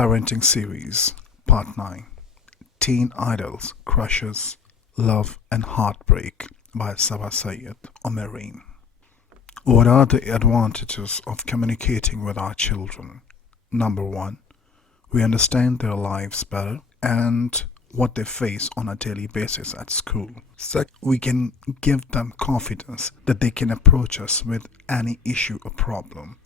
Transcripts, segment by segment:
Parenting Series, Part 9, Teen Idols, Crushes, Love and Heartbreak by Saba Sayed or Marine. What are the advantages of communicating with our children? Number 1, we understand their lives better and what they face on a daily basis at school. Second, we can give them confidence that they can approach us with any issue or problem.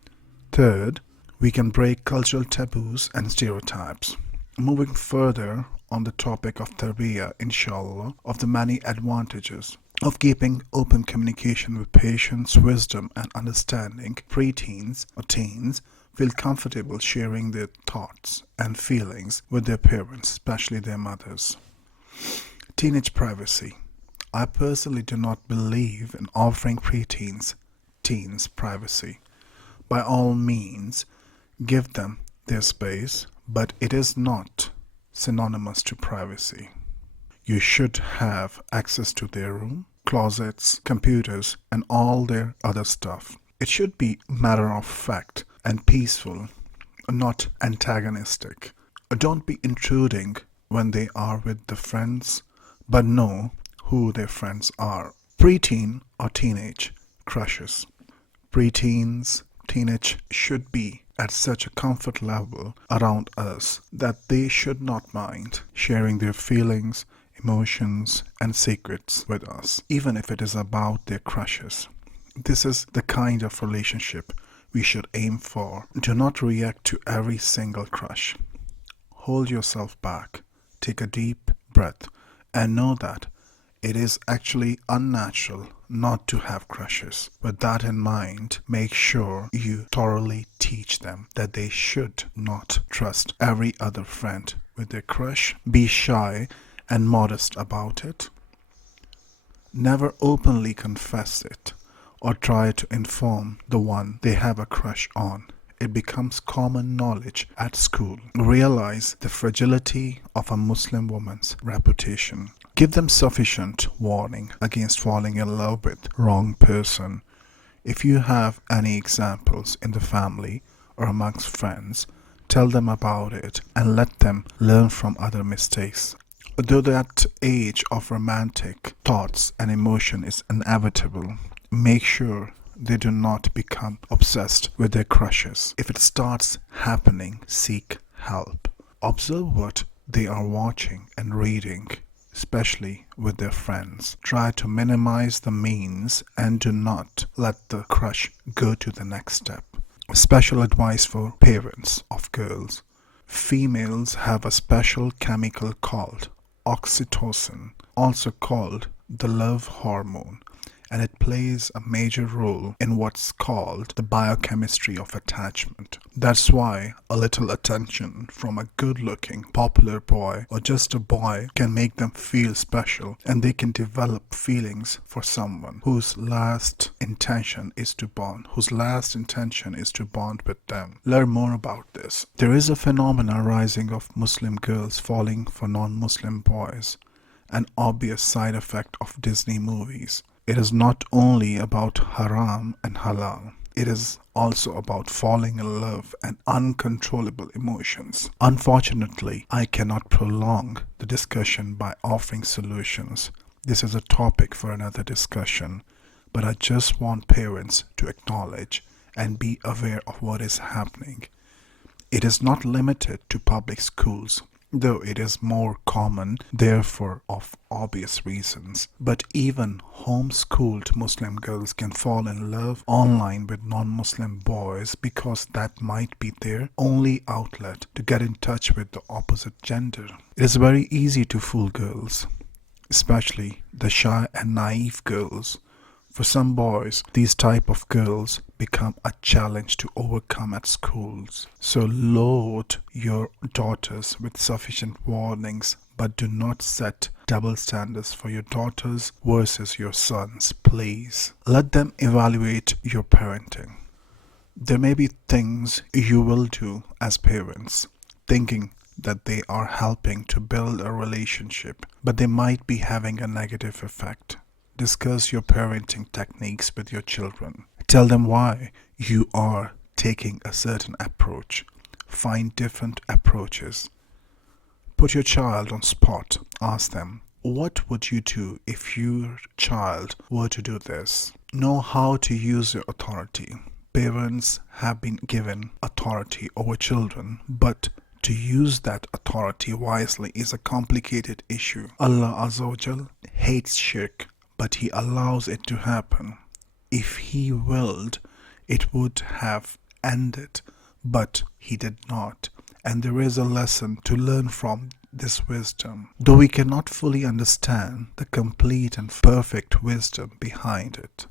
Third, we can break cultural taboos and stereotypes. Moving further on the topic of tarbiyah, inshallah, of the many advantages of keeping open communication with patience, wisdom, and understanding, preteens or teens feel comfortable sharing their thoughts and feelings with their parents, especially their mothers. Teenage privacy. I personally do not believe in offering teens privacy. By all means, give them their space, but it is not synonymous to privacy. You should have access to their room, closets, computers, and all their other stuff. It should be matter of fact and peaceful, not antagonistic. Don't be intruding when they are with the friends, but know who their friends are. Preteen or teenage crushes. Preteens, teenage should be at such a comfort level around us that they should not mind sharing their feelings, emotions, and secrets with us, even if it is about their crushes. This is the kind of relationship we should aim for. Do not react to every single crush. Hold yourself back, take a deep breath, and know that it is actually unnatural not to have crushes. With that in mind, make sure you thoroughly teach them that they should not trust every other friend with their crush. Be shy and modest about it. Never openly confess it or try to inform the one they have a crush on. It becomes common knowledge at school. Realize the fragility of a Muslim woman's reputation. Give them sufficient warning against falling in love with wrong person. If you have any examples in the family or amongst friends, tell them about it and let them learn from other mistakes. Though that age of romantic thoughts and emotion is inevitable, make sure they do not become obsessed with their crushes. If it starts happening, seek help. Observe what they are watching and reading, especially with their friends. Try to minimize the means and do not let the crush go to the next step. Special advice for parents of girls. Females have a special chemical called oxytocin, also called the love hormone, and it plays a major role in what's called the biochemistry of attachment. That's why a little attention from a good-looking, popular boy or just a boy can make them feel special, and they can develop feelings for someone whose last intention is to bond with them. Learn more about this. There is a phenomenon rising of Muslim girls falling for non-Muslim boys, an obvious side effect of Disney movies. It is not only about haram and halal. It is also about falling in love and uncontrollable emotions. Unfortunately, I cannot prolong the discussion by offering solutions. This is a topic for another discussion, but I just want parents to acknowledge and be aware of what is happening. It is not limited to public schools, though it is more common, therefore of obvious reasons. But even homeschooled Muslim girls can fall in love online with non-Muslim boys because that might be their only outlet to get in touch with the opposite gender. It is very easy to fool girls, especially the shy and naive girls. For some boys, these type of girls become a challenge to overcome at schools. So load your daughters with sufficient warnings, but do not set double standards for your daughters versus your sons, please. Let them evaluate your parenting. There may be things you will do as parents, thinking that they are helping to build a relationship, but they might be having a negative effect. Discuss your parenting techniques with your children. Tell them why you are taking a certain approach. find different approaches. Put your child on spot. Ask them, what would you do if your child were to do this? Know how to use your authority. Parents have been given authority over children, but to use that authority wisely is a complicated issue. Allah Azza wa Jal hates shirk, but He allows it to happen. If He willed, it would have ended, but He did not. And there is a lesson to learn from this wisdom, though we cannot fully understand the complete and perfect wisdom behind it.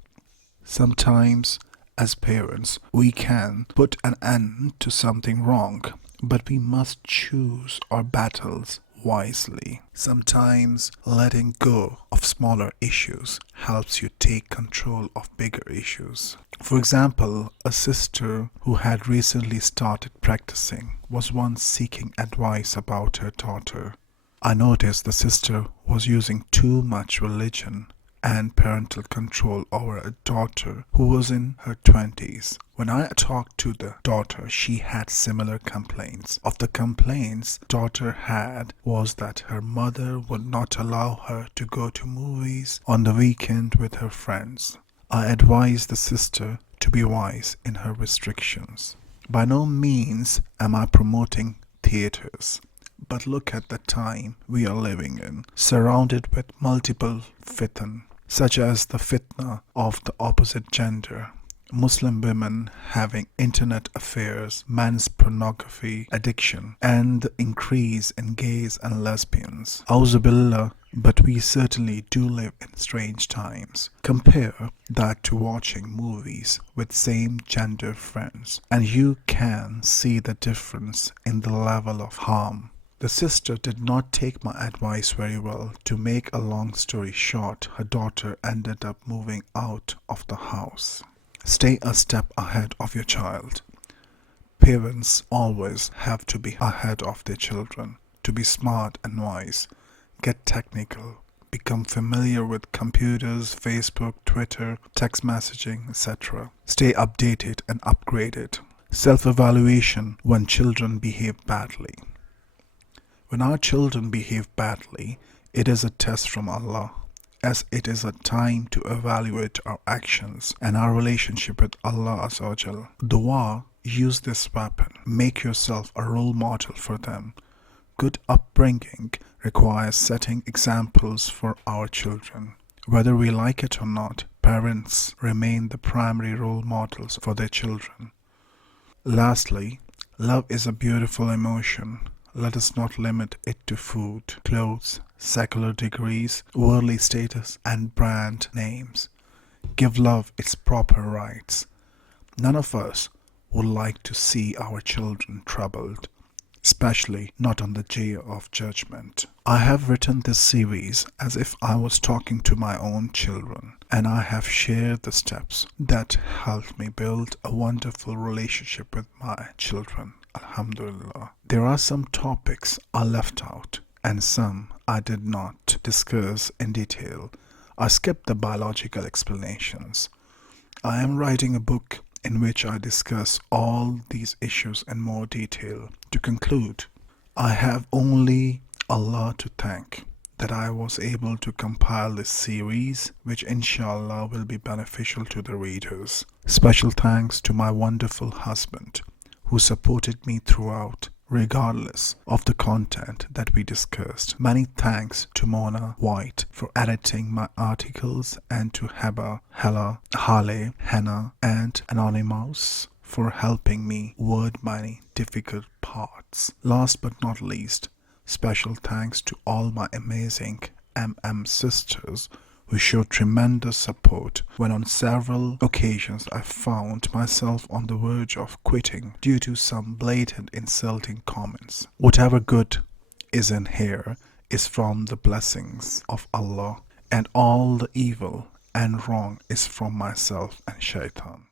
Sometimes, as parents, we can put an end to something wrong, but we must choose our battles wisely. Sometimes letting go of smaller issues helps you take control of bigger issues. For example, a sister who had recently started practicing was once seeking advice about her daughter. I noticed the sister was using too much religion and parental control over a daughter who was in her 20s. When I talked to the daughter, she had similar complaints. Of the complaints daughter had was that her mother would not allow her to go to movies on the weekend with her friends. I advised the sister to be wise in her restrictions. By no means am I promoting theaters, but look at the time we are living in, surrounded with multiple fitan, such as the fitna of the opposite gender, Muslim women having internet affairs, men's pornography addiction, and the increase in gays and lesbians. Auzubillah, but we certainly do live in strange times. Compare that to watching movies with same gender friends, and you can see the difference in the level of harm. The sister did not take my advice very well. To make a long story short, her daughter ended up moving out of the house. Stay a step ahead of your child. Parents always have to be ahead of their children. To be smart and wise, get technical. Become familiar with computers, Facebook, Twitter, text messaging, etc. Stay updated and upgraded. Self-evaluation when children behave badly. When our children behave badly, it is a test from Allah, as it is a time to evaluate our actions and our relationship with Allah Azza wa Jal. Dua, use this weapon. Make yourself a role model for them. Good upbringing requires setting examples for our children. Whether we like it or not, parents remain the primary role models for their children. Lastly, love is a beautiful emotion. Let us not limit it to food, clothes, secular degrees, worldly status, and brand names. Give love its proper rights. None of us would like to see our children troubled, especially not on the day of judgment. I have written this series as if I was talking to my own children, and I have shared the steps that helped me build a wonderful relationship with my children. Alhamdulillah. There are some topics I left out and some I did not discuss in detail. I skipped the biological explanations. I am writing a book in which I discuss all these issues in more detail. To conclude, I have only Allah to thank that I was able to compile this series, which inshallah will be beneficial to the readers. Special thanks to my wonderful husband, who supported me throughout, regardless of the content that we discussed. Many thanks to Mona White for editing my articles, and to Heba, Hella, Hale, Hannah, and Anonymous for helping me word many difficult parts. Last but not least, special thanks to all my amazing sisters who showed tremendous support when on several occasions I found myself on the verge of quitting due to some blatant insulting comments. Whatever good is in here is from the blessings of Allah, and all the evil and wrong is from myself and shaitan.